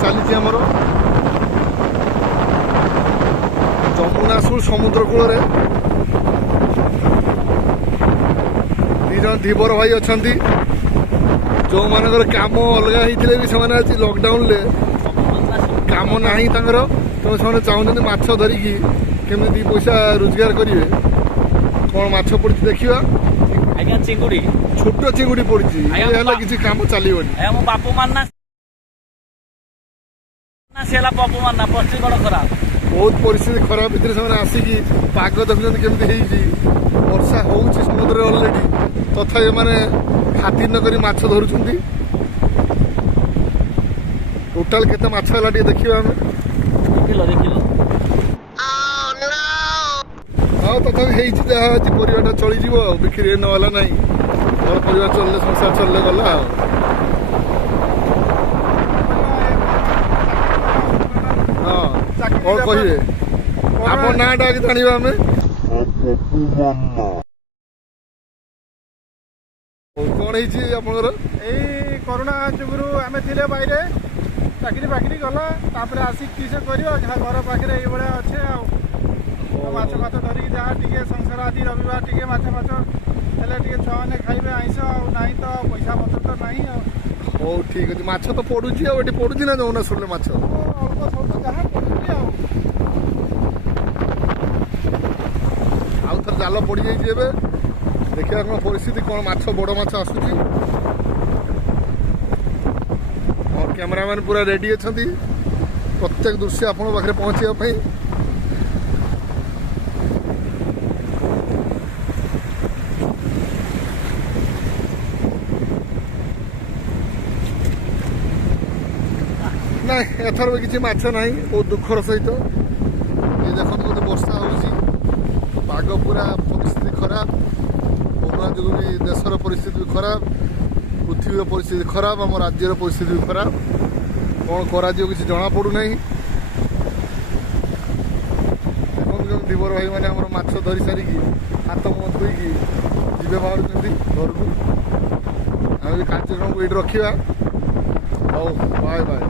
चली आमर जमुनासुर समुद्र कूल दीज धीवर भाई अच्छा जो मानकर काम अलग होते भी से लॉकडाउन ले काम ना तो से चाहते माछ धरिकी केमी पैसा रोजगार करेंगे कौन माछ पड़ी देखा आज्ञा चिंगुड़ी छोट चिंगुड़ी पड़ी किसी काम चलो मो बापू मानना बापू मानना पश्चिमगढ़ खराब बहुत परिस्थिति खराब भितर से आसिकी पाग देखुं केमती वर्षा हो समुद्र अलरेडी तथा ये खातिर नक माछ धरुंट टोटाल केते माछ है देखिए आम हाँ तथापि जहाँ परिवार चलीज बिक्री नला ना घर परिवार चलने संसार चलने गला हाँ कौन कहे आप ना डाक जाना आम कौन है करोना जुगुरु आम थे बाहर चाकरी बाकरी गला आसिक किस कर घर पाखे ये अच्छे माछ फाछ धरिकी जहाँ टी संसार आज रविवार टी माछ फाछ हेल्ले छुआ मैंने खाइबे आईस ना तो पैसा पतर तो ना हो ठीक अच्छे माछ तो पड़ुची आठ पड़ुची ना जमुना सुरले माछ अल्प सब जहाँ पड़ुची आउ थर जाल पड़ जाइए देखिए कौन परिस्थिति कौन माछ बड़ माछ आसूची और कैमरामैन पूरा रेडी अच्छा प्रत्येक दृश्य आपण पाखे पहुँचापी ना एथर भी किसी माछ ना बहुत दुखर सहित ये देखते कत वर्षा होग पूरा परिस्थिति खराब कोरोना जो भी देशर परिस्थिति भी खराब पृथ्वी परिस्थिति खराब आम राज्यर परिस्थिति भी खराब कौन करा किसी जना पड़ूना देखते धीवर भाई मैंने माछ धरी सारिकी हाथ मुह धोईकी जीवे बाहर घर को आम कार्यक्रम को ये रखा। Bye bye.